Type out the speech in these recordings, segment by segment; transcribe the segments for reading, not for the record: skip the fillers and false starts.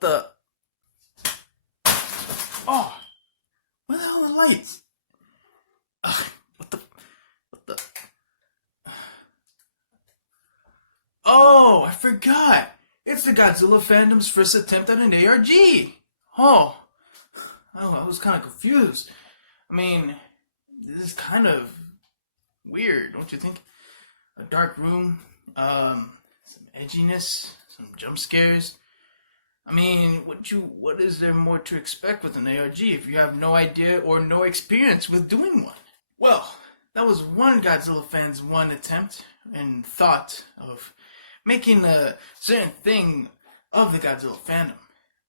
What the? Oh, where the hell are the lights? Ugh, what the? Oh, I forgot. It's the Godzilla fandom's first attempt at an ARG. Oh, I was kind of confused. I mean, this is kind of weird, don't you think? A dark room, some edginess, some jump scares. I mean, what is there more to expect with an ARG if you have no idea or no experience with doing one? Well, that was one Godzilla fan's one attempt and thought of making a certain thing of the Godzilla fandom,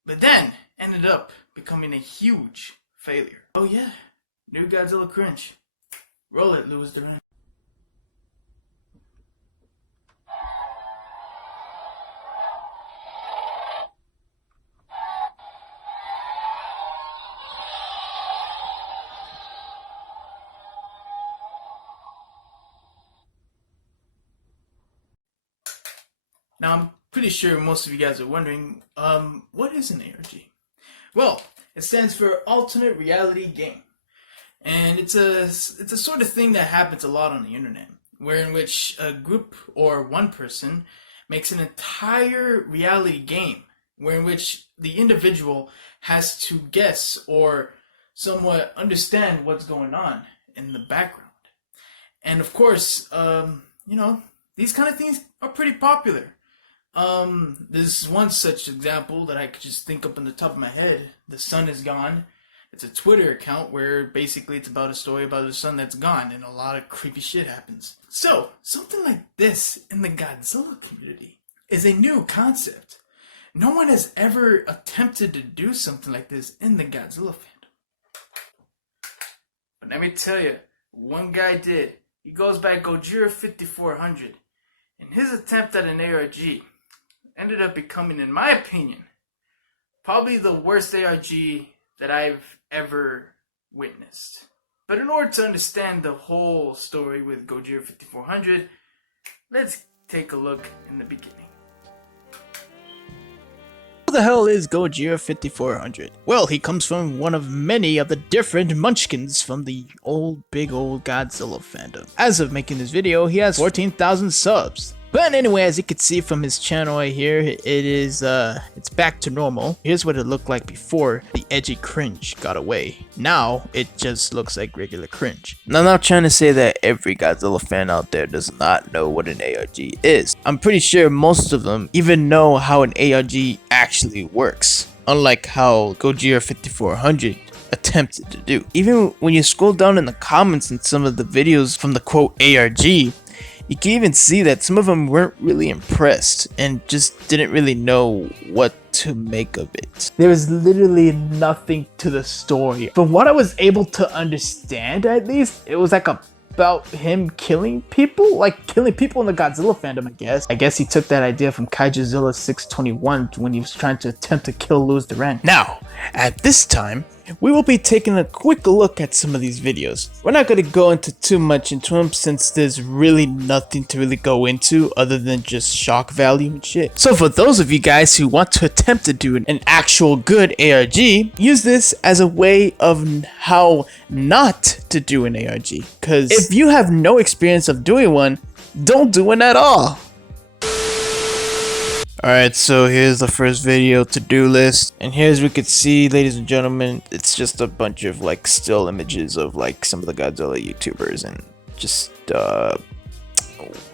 but then ended up becoming a huge failure. Oh yeah, new Godzilla Cringe. Roll it, Louis Duran. Now, I'm pretty sure most of you guys are wondering, what is an ARG? Well, it stands for Alternate Reality Game. And it's a sort of thing that happens a lot on the internet, in which a group or one person makes an entire reality game, in which the individual has to guess or somewhat understand what's going on in the background. And of course, these kind of things are pretty popular. There's one such example that I could just think up on the top of my head. The Sun is Gone. It's a Twitter account where basically it's about a story about a sun that's gone and a lot of creepy shit happens. So, something like this in the Godzilla community is a new concept. No one has ever attempted to do something like this in the Godzilla fandom. But let me tell you, one guy did. He goes by Gojira5400. And his attempt at an ARG ended up becoming, in my opinion, probably the worst ARG that I've ever witnessed. But in order to understand the whole story with Gojira5400, let's take a look in the beginning. Who the hell is Gojira5400? Well, he comes from one of many of the different munchkins from the big old Godzilla fandom. As of making this video, he has 14,000 subs. But anyway, as you can see from his channel right here, it's back to normal. Here's what it looked like before the edgy cringe got away. Now, it just looks like regular cringe. Now, I'm not trying to say that every Godzilla fan out there does not know what an ARG is. I'm pretty sure most of them even know how an ARG actually works. Unlike how Gojira5400 attempted to do. Even when you scroll down in the comments in some of the videos from the quote ARG, you can even see that some of them weren't really impressed and just didn't really know what to make of it. There was literally nothing to the story. From what I was able to understand, at least, it was like about him killing people? Like killing people in the Godzilla fandom, I guess. I guess he took that idea from Kaijuzilla621 when he was trying to attempt to kill Louis Duran. Now, at this time, we will be taking a quick look at some of these videos. We're not going to go into too much into them since there's really nothing to really go into other than just shock value and shit. So for those of you guys who want to attempt to do an actual good ARG, use this as a way of how not to do an ARG. Because if you have no experience of doing one, don't do one at all. Alright, so here's the first video to-do list, and here as we could see, ladies and gentlemen, it's just a bunch of like still images of like some of the Godzilla YouTubers and just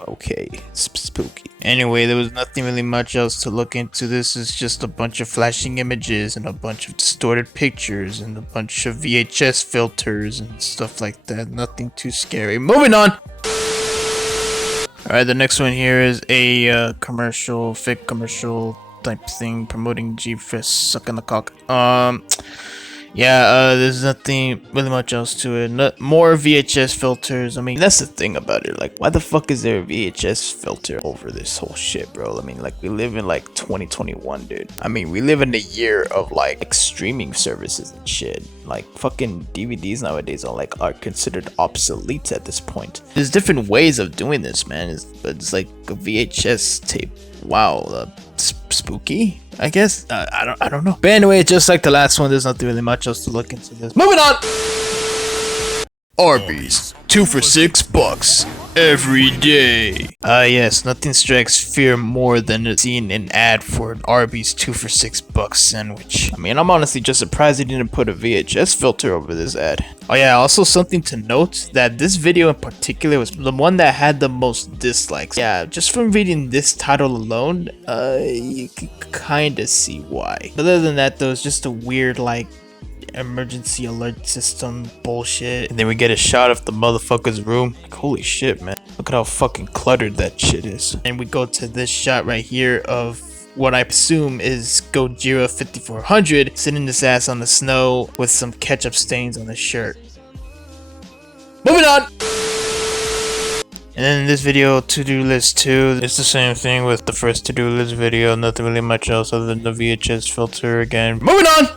okay, spooky. Anyway, there was nothing really much else to look into. This is just a bunch of flashing images and a bunch of distorted pictures and a bunch of VHS filters and stuff like that. Nothing too scary. Moving on! Alright, the next one here is a fake commercial type thing promoting G-Fest sucking the cock. There's nothing really much else to it. More VHS filters. I mean, that's the thing about it. Like, why the fuck is there a VHS filter over this whole shit, bro? I mean, like, we live in like 2021, dude. I mean, we live in a year of like streaming services and shit. Like, fucking DVDs nowadays are considered obsolete at this point. There's different ways of doing this, man. It's like a VHS tape wow, spooky, I guess. I don't know. But anyway, just like the last one, there's nothing really much else to look into this. Moving on! Arby's, 2 for $6 every day. Yes, nothing strikes fear more than seeing an ad for an Arby's 2 for $6 sandwich. I mean, I'm honestly just surprised they didn't put a VHS filter over this ad. Oh yeah, also something to note, that this video in particular was the one that had the most dislikes. Yeah, just from reading this title alone, you can kinda see why. But other than that though, it's just a weird like emergency alert system bullshit. And then we get a shot of the motherfucker's room. Like, holy shit, man. Look at how fucking cluttered that shit is. And we go to this shot right here of what I assume is Gojira5400 sitting his ass on the snow with some ketchup stains on his shirt. Moving on! And then in this video, to-do list 2, it's the same thing with the first to-do list video. Nothing really much else other than the VHS filter again. Moving on!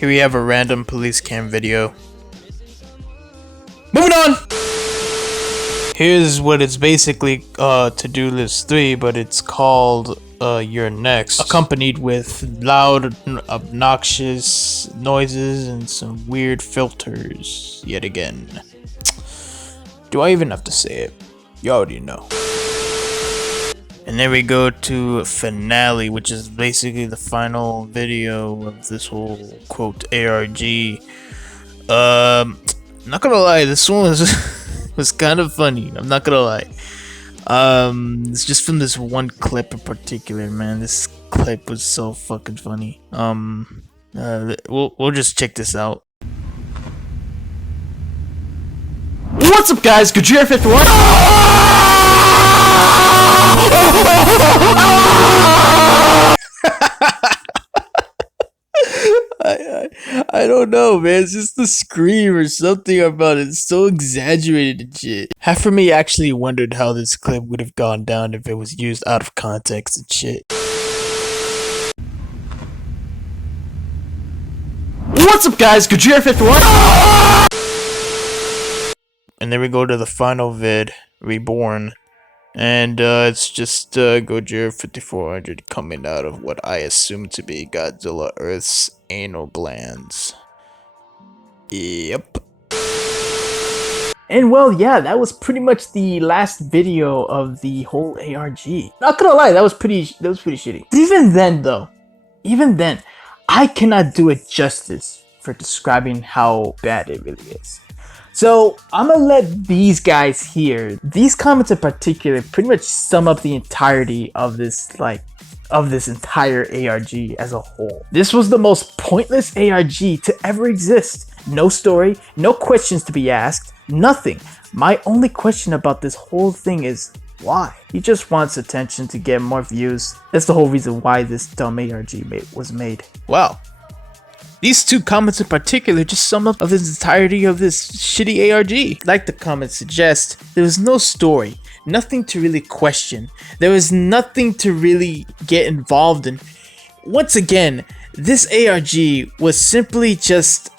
Here we have a random police cam video. Moving on! Here's what it's basically to-do list 3, but it's called You're Next. Accompanied with loud, obnoxious noises and some weird filters yet again. Do I even have to say it? You already know. And then we go to finale, which is basically the final video of this whole quote ARG. Not gonna lie, this one was kind of funny. I'm not gonna lie. It's just from this one clip in particular, man. This clip was so fucking funny. We'll just check this out. What's up, guys? Gojira5400's. I don't know, man. It's just the scream or something about it. It's so exaggerated and shit. Half of me actually wondered how this clip would have gone down if it was used out of context and shit. What's up, guys? Gojira5400's. And then we go to the final vid, Reborn. And it's just Gojira5400 coming out of what I assume to be Godzilla Earth's anal glands. Yep. And well, yeah, that was pretty much the last video of the whole ARG. Not gonna lie, that was pretty shitty. But even then, I cannot do it justice for describing how bad it really is. So I'm gonna let these guys here, these comments in particular, pretty much sum up the entirety of this entire ARG as a whole. This was the most pointless ARG to ever exist. No story, no questions to be asked, nothing. My only question about this whole thing is why? He just wants attention to get more views. That's the whole reason why this dumb ARG was made. Wow. These two comments in particular just sum up of the entirety of this shitty ARG. Like the comments suggest, there was no story, nothing to really question. There was nothing to really get involved in. Once again, this ARG was simply just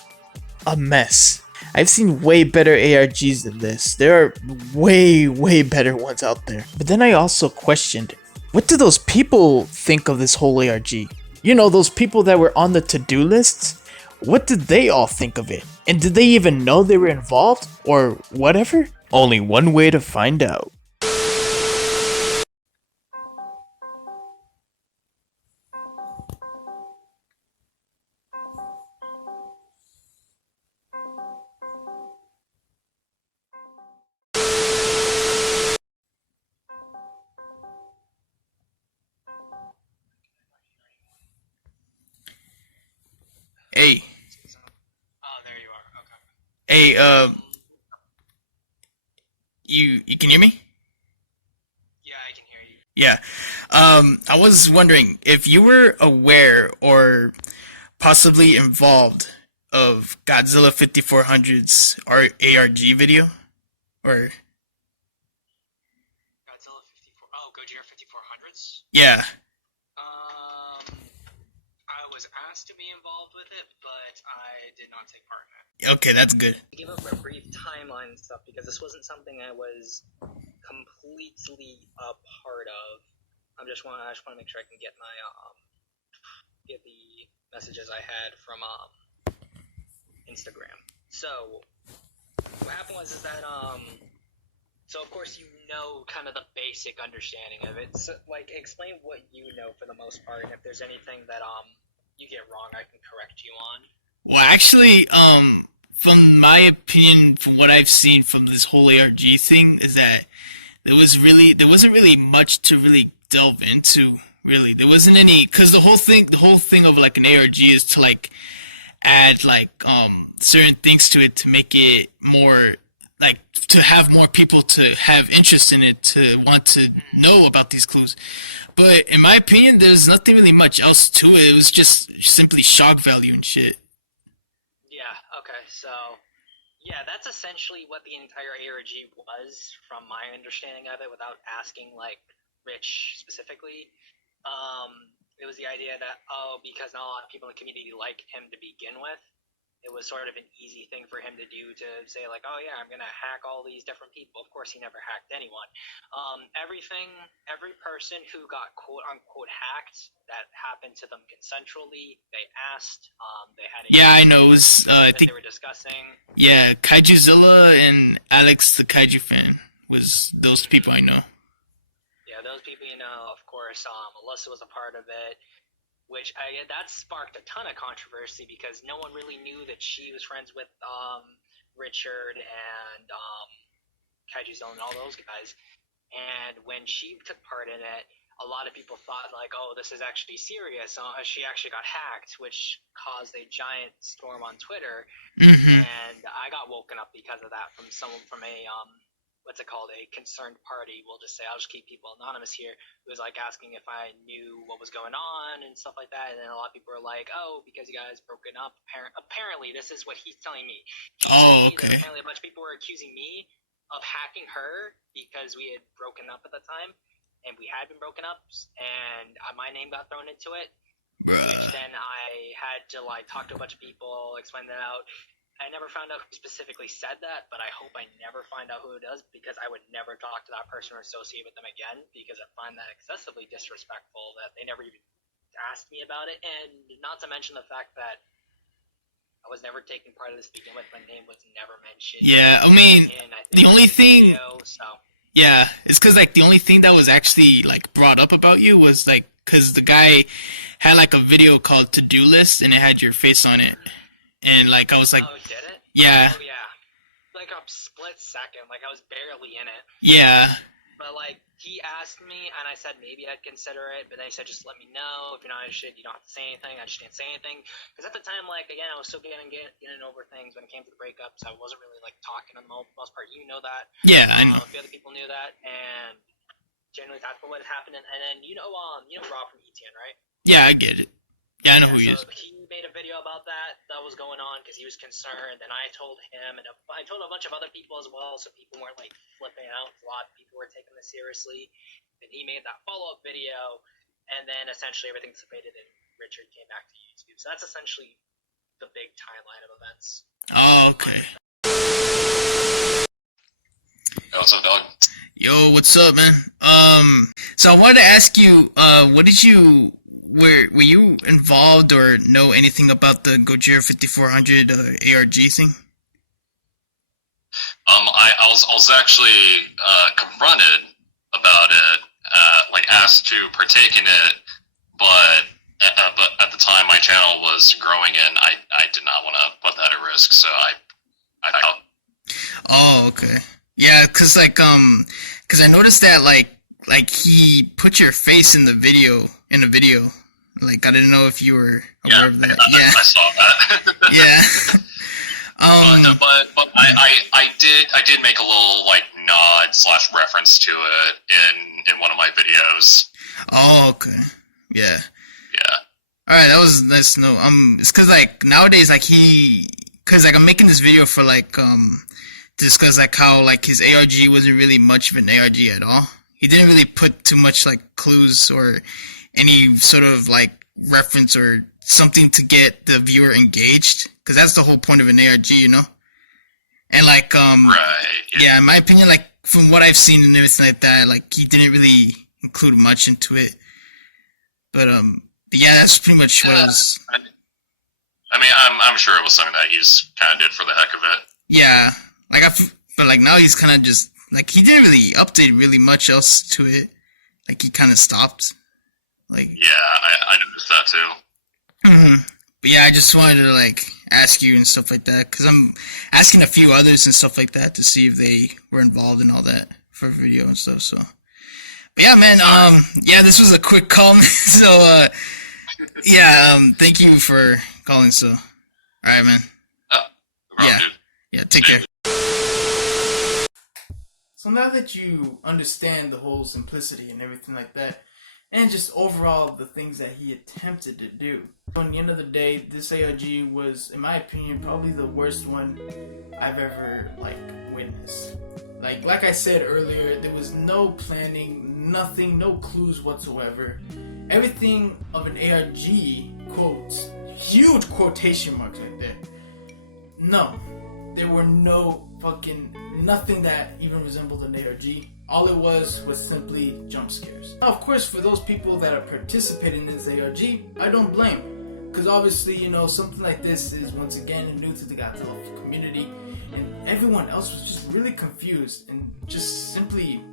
a mess. I've seen way better ARGs than this. There are way better ones out there. But then I also questioned, what do those people think of this whole ARG? You know, those people that were on the to-do lists, what did they all think of it? And did they even know they were involved or whatever? Only one way to find out. Hey. Oh, there you are. Okay. Hey, you can hear me? Yeah, I can hear you. Yeah. I was wondering if you were aware or possibly involved of Godzilla5400's ARG video? Or Godzilla 54. Oh, Gojira5400's. yeah. I was asked to be involved with it, but I did not take part in it. Okay, that's good. Give up a brief timeline and stuff because this wasn't something I was completely a part of. I just want to make sure I can get my get the messages I had from Instagram. So what happened was that so of course you know kind of the basic understanding of it. So, like, explain what you know for the most part, and if there's anything that you get wrong, I can correct you on. Well, actually, from my opinion, from what I've seen from this whole ARG thing, is that there wasn't really much to really delve into. Really, there wasn't any, because the whole thing of like an ARG is to like add like certain things to it to make it more like to have more people to have interest in it, to want to know about these clues. But in my opinion, there's nothing really much else to it. It was just simply shock value and shit. Yeah, okay, so yeah, that's essentially what the entire ARG was, from my understanding of it, without asking like Rich specifically. It was the idea that, because not a lot of people in the community like him to begin with, it was sort of an easy thing for him to do, to say like, oh yeah, I'm gonna hack all these different people. Of course, he never hacked anyone. Every person who got quote unquote hacked, that happened to them consensually. They asked. They had a Yeah, I know. It was I that think they were discussing. yeah, Kaijuzilla and Alex the Kaiju fan was those people I know. Yeah, those people you know. Of course, Alyssa was a part of it. Which that sparked a ton of controversy because no one really knew that she was friends with Richard and Kaijuzilla and all those guys. And when she took part in it, a lot of people thought like, oh, this is actually serious. She actually got hacked, which caused a giant storm on Twitter. Mm-hmm. And I got woken up because of that from someone from a what's it called, a concerned party. We'll just say, I'll just keep people anonymous here, who was like asking if I knew what was going on and stuff like that. And then a lot of people were like, oh, because you guys broken up, apparently this is what he's telling me. He's telling me that apparently a bunch of people were accusing me of hacking her because we had broken up at the time, and we had been broken up, and my name got thrown into it. Which then I had to like talk to a bunch of people, explain that out. I never found out who specifically said that, but I hope I never find out who it does, because I would never talk to that person or associate with them again, because I find that excessively disrespectful that they never even asked me about it. And not to mention the fact that I was never taking part of this to begin with. My name was never mentioned. Yeah, I mean, the only thing... Video, so. Yeah, it's because like the only thing that was actually like brought up about you was like, because the guy had like a video called To-Do List, and it had your face on it. And like I was like, oh, did it? Yeah. Oh yeah, like a split second, like I was barely in it. Yeah. But like he asked me, and I said maybe I'd consider it. But then he said, just let me know if you're not interested. You don't have to say anything. I just didn't say anything because at the time, like again, I was still getting over things when it came to the breakups. I wasn't really like talking on the most part. You know that. Yeah, I know. A few other people knew that, and generally that's what happened. And then you know Rob from ETN, right? Yeah, I get it. Yeah, I know who he is. So he made a video about that was going on because he was concerned, and I told him, and I told a bunch of other people as well, so people weren't like flipping out. A lot of people were taking this seriously, and he made that follow-up video, and then essentially everything dissipated, and Richard came back to YouTube. So that's essentially the big timeline of events. Oh, okay. Yo, what's up, dog? Yo, what's up, man? So I wanted to ask you, were you involved or know anything about the Gojira5400 ARG thing? I was actually confronted about it, like asked to partake in it, but at the time my channel was growing and I did not want to put that at risk, so I out. Oh, okay. Yeah, cause I noticed that like he put your face in the video. Like I didn't know if you were aware of that. Yeah, I saw that. Yeah. But I did make a little like nod / reference to it in one of my videos. Oh, okay. Yeah. Yeah. All right, that was nice to know. It's cause like nowadays cause like I'm making this video for like to discuss like how like his ARG wasn't really much of an ARG at all. He didn't really put too much like clues or any sort of like reference or something to get the viewer engaged, because that's the whole point of an ARG, you know. And like right, yeah, in my opinion, like from what I've seen and everything like that, like he didn't really include much into it. But yeah, that's pretty much what I was. I mean, I'm sure it was something that he's kind of did for the heck of it. Yeah, like but like now he's kind of just like he didn't really update really much else to it. Like he kind of stopped. Like Yeah, I noticed that too. But yeah, I just wanted to like ask you and stuff like that because I'm asking a few others and stuff like that to see if they were involved in all that for video and stuff. So, but yeah, man. Yeah, this was a quick call. So, yeah. Thank you for calling. So, all right, man. Yeah. Yeah. Take care. So now that you understand the whole simplicity and everything like that, and just overall the things that he attempted to do, at the end of the day, this ARG was, in my opinion, probably the worst one I've ever like witnessed. Like I said earlier, there was no planning, nothing, no clues whatsoever. Everything of an ARG, quotes, huge quotation marks right there. No, there were no nothing that even resembled an ARG. All it was simply jump scares. Now, of course, for those people that are participating in this ARG, I don't blame. Because obviously, you know, something like this is once again new to the Godzilla community. And everyone else was just really confused and just simply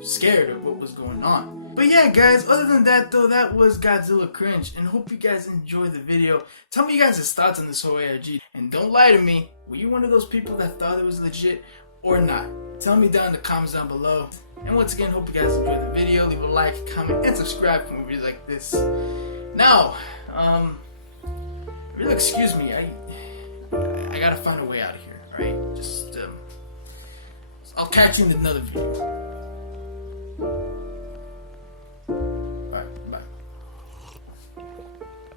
scared of what was going on. But yeah, guys, other than that though, that was Godzilla Cringe, and hope you guys enjoyed the video. Tell me you guys' thoughts on this whole ARG, and don't lie to me, were you one of those people that thought it was legit or not? Tell me down in the comments down below. And once again, hope you guys enjoyed the video. Leave a like, comment, and subscribe for more videos like this. Now, really excuse me, I gotta find a way out of here, alright? Just, I'll catch you in another video.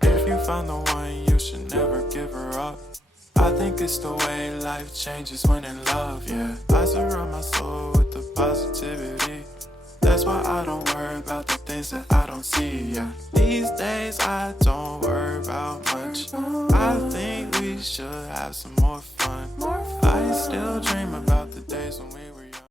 If you find the one, you should never give her up. I think it's the way life changes when in love, yeah. I surround my soul with the positivity. That's why I don't worry about the things that I don't see, yeah. These days I don't worry about much. I think we should have some more fun.